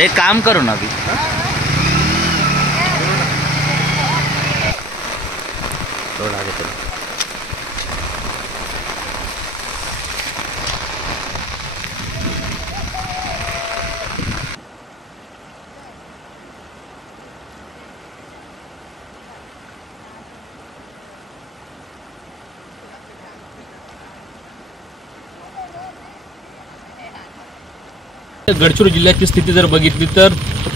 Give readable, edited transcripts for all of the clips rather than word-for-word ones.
तो एक काम करो ना अभी, थोड़ा आगे चलो। गडचिरोली जिल्ह्याची स्थिती जर बघितली तर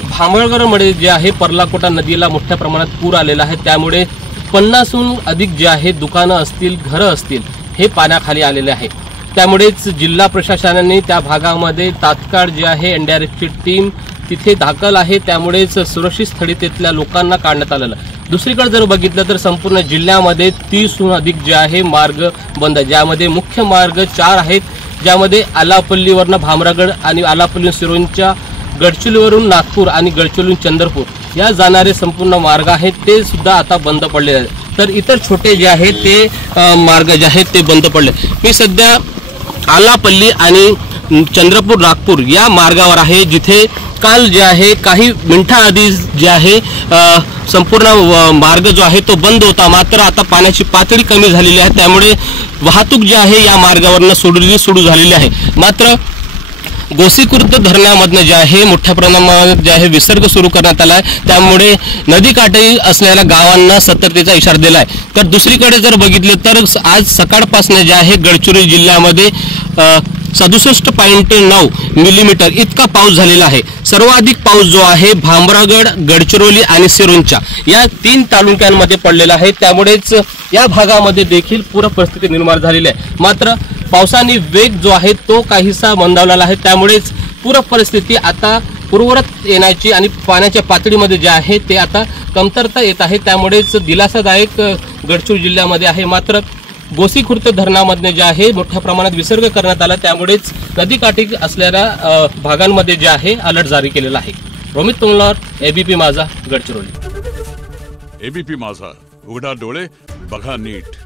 भामरागडमध्ये जे आहे पर्लाकोटा नदीला मोठ्या प्रमाणात पूर आलेला आहे। त्यामुळे 50हून अधिक जे आहे दुकानं असतील, घरं असतील, हे पाण्याखाली आलेले आहे। त्यामुळेच जिल्हा प्रशासनाने त्या भागामध्ये तात्काळ जे आहे एनडीआरएफची टीम तिथे दाखल आहे। त्यामुळेच सुरक्षित स्थळी तिथल्या लोकांना काढण्यात आलेलं। दुसरीकडे जर बघितलं तर संपूर्ण जिल्ह्यामध्ये 30हून अधिक जे आहे मार्ग बंद आहे, ज्यामध्ये मुख्य मार्ग 4 आहेत, ज्यामध्ये आलापल्लीवरनं भामरागड आणि आलापल्ली सिरोंचा, गडचिरोलीवरून नागपूर आणि गडचिरोली चंद्रपूर या जाणारे संपूर्ण मार्ग आहेत ते सुद्धा आता बंद पडलेले आहेत। तर इतर छोटे जे आहेत ते मार्ग जे आहेत ते बंद पडले। मी सध्या आलापल्ली आणि चंद्रपूर नागपूर या मार्गावर आहे, जिथे काल जे आहे काही मिनिटांआधी जे आहे संपूर्ण मार्ग जो आहे तो बंद होता। मात्र आता पाण्याची पातळी कमी झालेली आहे, त्यामुळे वाहतूक जी आहे या मार्गावरनं सुरू झालेली आहे। मात्र गोसीखुर्द धरणामधनं जे आहे मोठ्या प्रमाणात जे आहे विसर्ग सुरू करण्यात आला आहे, त्यामुळे नदीकाठी असलेल्या गावांना सतर्कतेचा इशारा दिला आहे। तर दुसरीकडे जर बघितले तर आज सकाळपासून जे आहे गडचिरोली जिल्ह्यामध्ये 67.9 मिलीमीटर इतका पाऊस झालेला आहे। सर्वाधिक पाऊस जो आहे भामरागड, गडचिरोली आणि सिरोंचा या 3 तालुक्यांमध्ये पडलेला आहे। त्यामुळेच या भागामध्ये देखील पूर परिस्थिती निर्माण झालेली आहे। मात्र पावसाने वेग जो आहे तो काहीसा मंदावलेला आहे, त्यामुळेच पूर परिस्थिती आता पूर्ववत येण्याची आणि पाण्याच्या पातळीमध्ये जे आहे ते आता कमतरता येत आहे। त्यामुळेच दिलासादायक गडचिरोली जिल्ह्यामध्ये आहे। मात्र गोसीखुर्द धरणामधने जे आहे मोठ्या प्रमाणात विसर्ग करण्यात आला, त्यामुळेच नदीकाठी असलेल्या भागांमध्ये जे आहे अलर्ट जारी केलेला आहे। रोमित तुंगलार, एबीपी माझा, गडचिरोली। एबीपी माझा, उघडा डोळे बघा नीट।